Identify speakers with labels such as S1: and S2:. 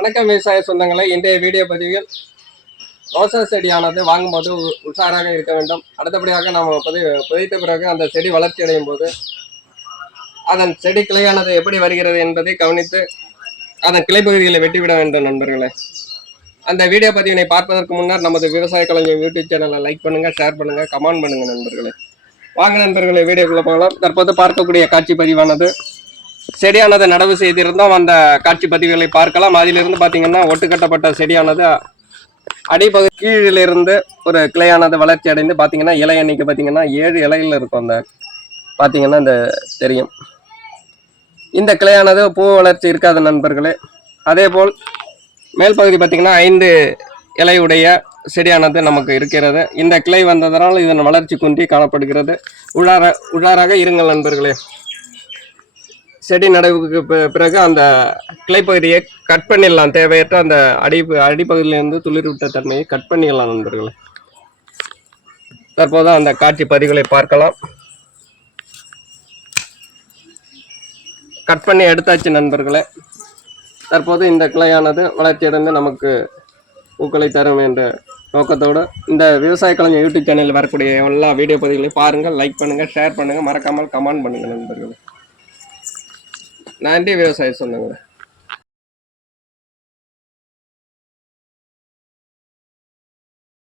S1: வணக்கம் விவசாய சொந்தங்களை இன்றைய வீடியோ பதிவில் ரோசா செடியானது வாங்கும்போது உ- உஷாராக இருக்க வேண்டும். அடுத்தபடியாக நாம் பதி புதைத்த பிறகு அந்த செடி வளர்ச்சி அடையும் போது அதன் செடி கிளையானது எப்படி வருகிறது என்பதை கவனித்து அதன் கிளைப்பகுதிகளை வெட்டிவிட வேண்டும் நண்பர்களே. அந்த வீடியோ பதிவினை பார்ப்பதற்கு முன்னர் நமது விவசாய கலைஞர் யூடியூப் சேனலை லைக் பண்ணுங்கள் ஷேர் பண்ணுங்கள் கமெண்ட் பண்ணுங்கள் நண்பர்களே. வாங்க நண்பர்களே வீடியோக்குள்ளே போகலாம். தற்போது பார்க்கக்கூடிய காட்சி பதிவானது செடியானது நடவு செய்திருந்தோம். அந்த காட்சி பதிவுகளை பார்க்கலாம். அதிலிருந்து பார்த்தீங்கன்னா ஒட்டுக்கட்டப்பட்ட செடியானது அடிப்பகுதி கீழிலிருந்து ஒரு கிளையானது வளர்ச்சி அடைந்து பார்த்தீங்கன்னா இலை எண்ணிக்கை பார்த்தீங்கன்னா ஏழு இலையில் இருக்கும். அந்த பார்த்தீங்கன்னா இந்த தெரியும். இந்த கிளையானது பூ வளர்ச்சி இருக்காத நண்பர்களே. அதேபோல் மேல் பகுதி பார்த்தீங்கன்னா ஐந்து இலையுடைய செடியானது நமக்கு இருக்கிறது. இந்த கிளை வந்ததனால் இதன் வளர்ச்சி குன்றி காணப்படுகிறது. உள்ளார உள்ளாராக இருங்கள் நண்பர்களே. செடி நடவுக்கு பிறகு அந்த கிளைப்பகுதியை கட் பண்ணிடலாம். தேவையற்ற அந்த அடி அடிப்பகுதியிலிருந்து துளிர்விட்ட தன்மையை கட் பண்ணிடலாம் நண்பர்களே. தற்போது அந்த காட்சி பதிவுகளை பார்க்கலாம். கட் பண்ணி எடுத்தாச்சு நண்பர்களே. தற்போது இந்த கிளையானது வளர்ச்சியடைந்து நமக்கு பூக்களை தரும் என்ற நோக்கத்தோடு இந்த விவசாய கலைஞர் யூடியூப் சேனலில் வரக்கூடிய எல்லா வீடியோ பதிவுகளையும் பாருங்கள் லைக் பண்ணுங்கள் ஷேர் பண்ணுங்கள் மறக்காமல் கமெண்ட் பண்ணுங்கள் நண்பர்களே. நான் விவசாயம் சொன்னேங்க.